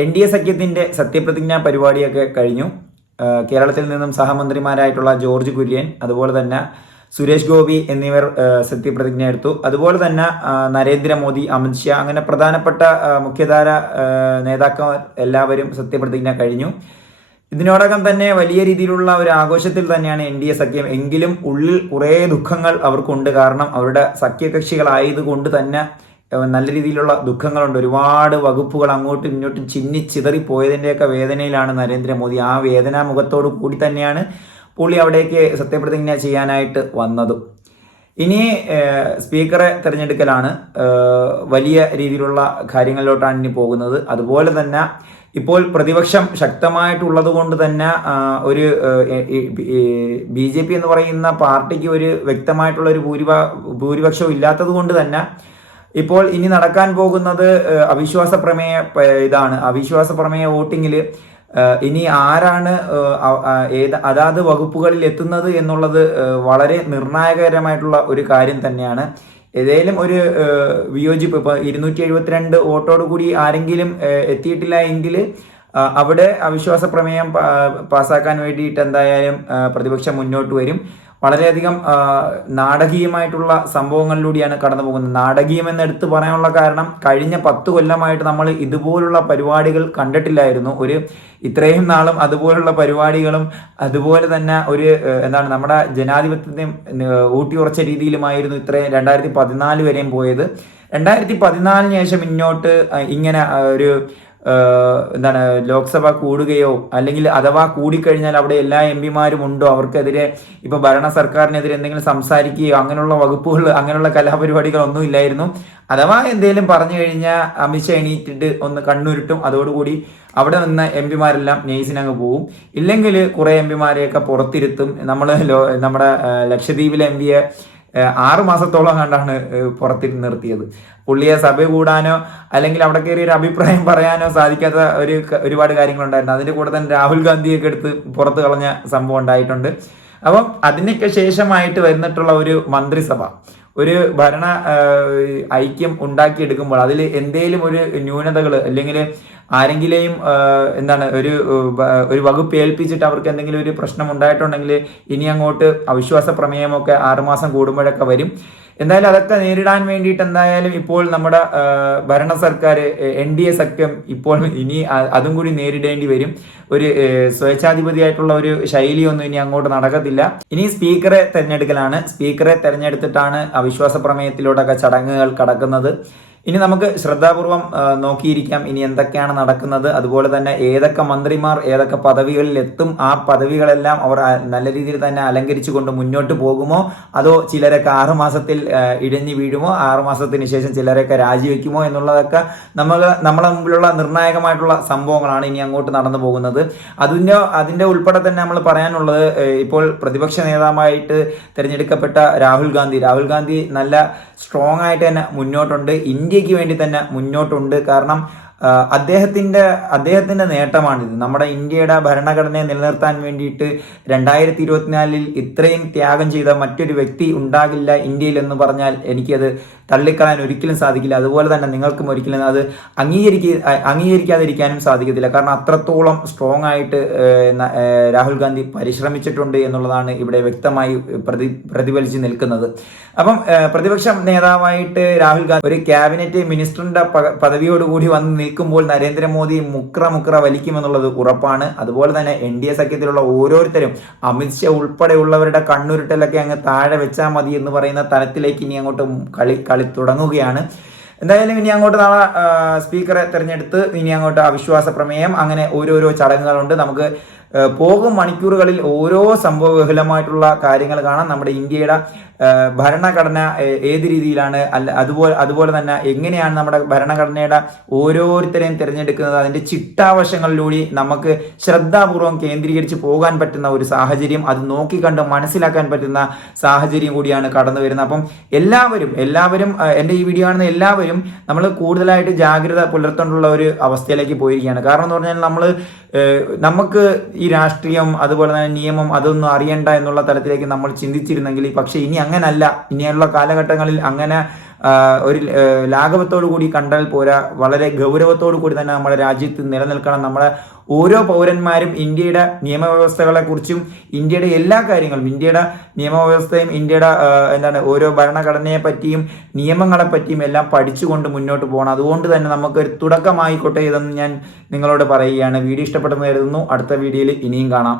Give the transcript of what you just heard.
N D A സഖ്യത്തിന്റെ സത്യപ്രതിജ്ഞാ പരിപാടിയൊക്കെ കഴിഞ്ഞു. കേരളത്തിൽ നിന്നും സഹമന്ത്രിമാരായിട്ടുള്ള ജോർജ് കുര്യൻ അതുപോലെ തന്നെ സുരേഷ് ഗോപി എന്നിവർ സത്യപ്രതിജ്ഞ എടുത്തു. അതുപോലെ തന്നെ നരേന്ദ്രമോദി അമിത്ഷാ അങ്ങനെ പ്രധാനപ്പെട്ട മുഖ്യധാര നേതാക്കൾ എല്ലാവരും സത്യപ്രതിജ്ഞ കഴിഞ്ഞു. ഇതിനോടകം തന്നെ വലിയ രീതിയിലുള്ള ഒരു ആഘോഷത്തിൽ തന്നെയാണ് എൻ ഡി എ സഖ്യം. എങ്കിലും ഉള്ളിൽ കുറേ ദുഃഖങ്ങൾ അവർക്കുണ്ട്. കാരണം അവരുടെ സഖ്യകക്ഷികളായതുകൊണ്ട് തന്നെ നല്ല രീതിയിലുള്ള ദുഃഖങ്ങളുണ്ട്. ഒരുപാട് വകുപ്പുകൾ അങ്ങോട്ടും ഇങ്ങോട്ടും ചിന്നി ചിതറി പോയതിന്റെയൊക്കെ വേദനയിലാണ് നരേന്ദ്രമോദി. ആ വേദനാ മുഖത്തോടു കൂടി തന്നെയാണ് പുള്ളി അവിടേക്ക് സത്യപ്രതിജ്ഞ ചെയ്യാനായിട്ട് വന്നതും. ഇനി സ്പീക്കറെ തിരഞ്ഞെടുക്കലാണ്. വലിയ രീതിയിലുള്ള കാര്യങ്ങളിലോട്ടാണ് ഇനി പോകുന്നത്. അതുപോലെ തന്നെ ഇപ്പോൾ പ്രതിപക്ഷം ശക്തമായിട്ടുള്ളത് കൊണ്ട് തന്നെ ഒരു ബി ജെ പി എന്ന് പറയുന്ന പാർട്ടിക്ക് ഒരു വ്യക്തമായിട്ടുള്ള ഒരു ഭൂരിഭാ ഭൂരിപക്ഷം ഇല്ലാത്തത് കൊണ്ട് തന്നെ ഇപ്പോൾ ഇനി നടക്കാൻ പോകുന്നത് അവിശ്വാസ പ്രമേയ ഇതാണ്. അവിശ്വാസ പ്രമേയ വോട്ടിങ്ങിൽ ഇനി ആരാണ് ഏത് അതാത് വകുപ്പുകളിൽ എത്തുന്നത് എന്നുള്ളത് വളരെ നിർണായകരമായിട്ടുള്ള ഒരു കാര്യം തന്നെയാണ്. ഏതെങ്കിലും ഒരു വിയോജിപ്പ് ഇപ്പോൾ ഇരുന്നൂറ്റി എഴുപത്തിരണ്ട് വോട്ടോട് കൂടി ആരെങ്കിലും എത്തിയിട്ടില്ല എങ്കിൽ അവിടെ അവിശ്വാസ പ്രമേയം പാസ്സാക്കാൻ വേണ്ടിയിട്ട് എന്തായാലും പ്രതിപക്ഷം മുന്നോട്ട് വരും. വളരെയധികം നാടകീയമായിട്ടുള്ള സംഭവങ്ങളിലൂടെയാണ് കടന്നു പോകുന്നത്. നാടകീയം എന്ന് എടുത്തു പറയാനുള്ള കാരണം കഴിഞ്ഞ പത്ത് കൊല്ലമായിട്ട് നമ്മൾ ഇതുപോലുള്ള പരിപാടികൾ കണ്ടിട്ടില്ലായിരുന്നു. ഒരു ഇത്രയും നാളും അതുപോലുള്ള പരിപാടികളും അതുപോലെ തന്നെ ഒരു എന്താണ് നമ്മുടെ ജനാധിപത്യത്തെ ഊട്ടിയുറച്ച രീതിയിലുമായിരുന്നു ഇത്രയും രണ്ടായിരത്തി പതിനാല് വരെയും പോയത്. രണ്ടായിരത്തി പതിനാലിന് ശേഷം ഇങ്ങോട്ട് ഇങ്ങനെ ഒരു എന്താണ് ലോക്സഭ കൂടുകയോ അല്ലെങ്കിൽ അഥവാ കൂടിക്കഴിഞ്ഞാൽ അവിടെ എല്ലാ എം പിമാരും ഉണ്ടോ? അവർക്കെതിരെ ഇപ്പൊ ഭരണ സർക്കാരിനെതിരെ എന്തെങ്കിലും സംസാരിക്കുകയോ അങ്ങനെയുള്ള വകുപ്പുകൾ അങ്ങനെയുള്ള കലാപരിപാടികൾ ഒന്നും ഇല്ലായിരുന്നു. അഥവാ എന്തെങ്കിലും പറഞ്ഞു കഴിഞ്ഞാൽ അമിത്ഷാ എണീറ്റിട്ട് ഒന്ന് കണ്ണുരുട്ടും. അതോടുകൂടി അവിടെ നിന്ന് എം പിമാരെല്ലാം നെയ്സിനങ്ങ് പോവും. ഇല്ലെങ്കിൽ കുറെ എം പിമാരെയൊക്കെ പുറത്തിരുത്തും. നമ്മൾ നമ്മുടെ ലക്ഷദ്വീപിലെ എം പിയെ ആറ് മാസത്തോളം കണ്ടാണ് പുറത്തിൽ നിർത്തിയത്. പുള്ളിയെ സഭ കൂടാനോ അല്ലെങ്കിൽ അവിടെ കയറി ഒരു അഭിപ്രായം പറയാനോ സാധിക്കാത്ത ഒരു ഒരുപാട് കാര്യങ്ങളുണ്ടായിരുന്നു. അതിന്റെ കൂടെ തന്നെ രാഹുൽ ഗാന്ധിയൊക്കെ എടുത്ത് പുറത്ത് കളഞ്ഞ സംഭവം ഉണ്ടായിട്ടുണ്ട്. അപ്പം അതിനൊക്കെ ശേഷമായിട്ട് വന്നിട്ടുള്ള ഒരു മന്ത്രിസഭ ഒരു ഭരണ ഐക്യം ഉണ്ടാക്കിയെടുക്കുമ്പോൾ അതിൽ എന്തേലും ഒരു ന്യൂനതകൾ അല്ലെങ്കിൽ ആരെങ്കിലെയും എന്താണ് ഒരു ഒരു വകുപ്പ് ഏൽപ്പിച്ചിട്ട് അവർക്ക് എന്തെങ്കിലും ഒരു പ്രശ്നം ഉണ്ടായിട്ടുണ്ടെങ്കിൽ ഇനി അങ്ങോട്ട് അവിശ്വാസ പ്രമേയമൊക്കെ ആറുമാസം കൂടുമ്പോഴൊക്കെ വരും. എന്തായാലും അതൊക്കെ നേരിടാൻ വേണ്ടിയിട്ട് എന്തായാലും ഇപ്പോൾ നമ്മുടെ ഭരണ സർക്കാർ എൻ ഡി എ സഖ്യം ഇപ്പോൾ ഇനി അതും കൂടി നേരിടേണ്ടി വരും. ഒരു സ്വേച്ഛാധിപതിയായിട്ടുള്ള ഒരു ശൈലിയൊന്നും ഇനി അങ്ങോട്ട് നടക്കത്തില്ല. ഇനി സ്പീക്കറെ തെരഞ്ഞെടുക്കലാണ്. സ്പീക്കറെ തെരഞ്ഞെടുത്തിട്ടാണ് അവിശ്വാസ പ്രമേയത്തിലൂടെയൊക്കെ ചടങ്ങുകൾ കടക്കുന്നത്. ഇനി നമുക്ക് ശ്രദ്ധാപൂർവം നോക്കിയിരിക്കാം ഇനി എന്തൊക്കെയാണ് നടക്കുന്നത്. അതുപോലെ തന്നെ ഏതൊക്കെ മന്ത്രിമാർ ഏതൊക്കെ പദവികളിൽ എത്തും ആ പദവികളെല്ലാം അവർ നല്ല രീതിയിൽ തന്നെ അലങ്കരിച്ചുകൊണ്ട് മുന്നോട്ട് പോകുമോ? അതോ ചിലരൊക്കെ ആറുമാസത്തിൽ ഇഴഞ്ഞു വീഴുമോ? ആറുമാസത്തിന് ശേഷം ചിലരൊക്കെ രാജിവെക്കുമോ എന്നുള്ളതൊക്കെ നമ്മൾ നമ്മളെ മുമ്പിലുള്ള നിർണായകമായിട്ടുള്ള സംഭവങ്ങളാണ് ഇനി അങ്ങോട്ട് നടന്നു പോകുന്നത്. അതിന്റെ അതിന്റെ ഉൾപ്പെടെ തന്നെ നമ്മൾ പറയാനുള്ളത് ഇപ്പോൾ പ്രതിപക്ഷ നേതാവായിട്ട് തിരഞ്ഞെടുക്കപ്പെട്ട രാഹുൽ ഗാന്ധി. രാഹുൽ ഗാന്ധി നല്ല സ്ട്രോങ് ആയിട്ട് തന്നെ മുന്നോട്ടുണ്ട്. ഇന്ത്യയ്ക്ക് വേണ്ടി തന്നെ മുന്നോട്ടുണ്ട്. കാരണം അദ്ദേഹത്തിന്റെ അദ്ദേഹത്തിന്റെ നേട്ടമാണിത്. നമ്മുടെ ഇന്ത്യയുടെ ഭരണഘടനയെ നിലനിർത്താൻ വേണ്ടിയിട്ട് രണ്ടായിരത്തി ഇരുപത്തിനാലിൽ ഇത്രയും ത്യാഗം ചെയ്ത മറ്റൊരു വ്യക്തി ഉണ്ടാകില്ല ഇന്ത്യയിൽ എന്ന് പറഞ്ഞാൽ എനിക്കത് തള്ളിക്കളയാൻ ഒരിക്കലും സാധിക്കില്ല. അതുപോലെ തന്നെ നിങ്ങൾക്കും ഒരിക്കലും അത് അംഗീകരിക്ക അംഗീകരിക്കാതിരിക്കാനും സാധിക്കത്തില്ല. കാരണം അത്രത്തോളം സ്ട്രോങ് ആയിട്ട് രാഹുൽ ഗാന്ധി പരിശ്രമിച്ചിട്ടുണ്ട് എന്നുള്ളതാണ് ഇവിടെ വ്യക്തമായി പ്രതി പ്രതിഫലിച്ച് നിൽക്കുന്നത്. അപ്പം പ്രതിപക്ഷ നേതാവായിട്ട് രാഹുൽ ഗാന്ധി ഒരു ക്യാബിനറ്റ് മിനിസ്റ്ററിന്റെ പദവിയോടുകൂടി വന്ന് നിൽക്കുമ്പോൾ നരേന്ദ്രമോദി മുക്ര മുക്ര വലിക്കുമെന്നുള്ളത് ഉറപ്പാണ്. അതുപോലെ തന്നെ എൻ ഡി എ സഖ്യത്തിലുള്ള ഓരോരുത്തരും അമിത്ഷാ ഉൾപ്പെടെയുള്ളവരുടെ കണ്ണുരുട്ടലൊക്കെ അങ്ങ് താഴെ വെച്ചാൽ മതി എന്ന് പറയുന്ന തലത്തിലേക്ക് ഇനി അങ്ങോട്ട് കളി കളി തുടങ്ങുകയാണ്. എന്തായാലും ഇനി അങ്ങോട്ട് നാളെ സ്പീക്കറെ തെരഞ്ഞെടുത്ത് ഇനി അങ്ങോട്ട് അവിശ്വാസ പ്രമേയം അങ്ങനെ ഓരോരോ ചടങ്ങുകളുണ്ട്. നമുക്ക് പോകും മണിക്കൂറുകളിൽ ഓരോ സംഭവബഹുലമായിട്ടുള്ള കാര്യങ്ങൾ കാണാം. നമ്മുടെ ഇന്ത്യയുടെ ഭരണഘടന ഏത് രീതിയിലാണ് അല്ല അതുപോലെ അതുപോലെ തന്നെ എങ്ങനെയാണ് നമ്മുടെ ഭരണഘടനയുടെ ഓരോരുത്തരെയും തിരഞ്ഞെടുക്കുന്നത് അതിന്റെ ചിട്ടാവശങ്ങളിലൂടെ നമുക്ക് ശ്രദ്ധാപൂർവം കേന്ദ്രീകരിച്ച് പോകാൻ പറ്റുന്ന ഒരു സാഹചര്യം അത് നോക്കിക്കണ്ട് മനസ്സിലാക്കാൻ പറ്റുന്ന സാഹചര്യം കൂടിയാണ് കടന്നു വരുന്നത്. അപ്പം എല്ലാവരും എല്ലാവരും എന്റെ ഈ വീഡിയോ കാണുന്ന എല്ലാവരും നമ്മൾ കൂടുതലായിട്ട് ജാഗ്രത പുലർത്തേണ്ടുള്ള ഒരു അവസ്ഥയിലേക്ക് പോയിരിക്കുകയാണ്. കാരണം എന്ന് പറഞ്ഞാൽ നമ്മൾ നമുക്ക് ഈ രാഷ്ട്രീയം അതുപോലെ തന്നെ നിയമം അതൊന്നും അറിയണ്ട എന്നുള്ള തലത്തിലേക്ക് നമ്മൾ ചിന്തിച്ചിരുന്നെങ്കിൽ പക്ഷേ ഇനി അങ്ങനല്ല. ഇനിയുള്ള കാലഘട്ടങ്ങളിൽ അങ്ങനെ ഒരു ലാഘവത്തോടു കൂടി കണ്ടാൽ പോരാ. വളരെ ഗൗരവത്തോടു കൂടി തന്നെ നമ്മുടെ രാജ്യത്ത് നിലനിൽക്കണം. നമ്മളെ ഓരോ പൗരന്മാരും ഇന്ത്യയുടെ നിയമവ്യവസ്ഥകളെക്കുറിച്ചും ഇന്ത്യയുടെ എല്ലാ കാര്യങ്ങളും ഇന്ത്യയുടെ നിയമവ്യവസ്ഥയും ഇന്ത്യയുടെ എന്താണ് ഓരോ ഭരണഘടനയെ പറ്റിയും നിയമങ്ങളെ പറ്റിയും എല്ലാം പഠിച്ചുകൊണ്ട് മുന്നോട്ട് പോകണം. അതുകൊണ്ട് തന്നെ നമുക്കൊരു തുടക്കമായിക്കോട്ടെ ഇതെന്ന് ഞാൻ നിങ്ങളോട് പറയുകയാണ്. വീഡിയോ ഇഷ്ടപ്പെട്ടെന്ന് കരുതുന്നു. അടുത്ത വീഡിയോയിൽ ഇനിയും കാണാം.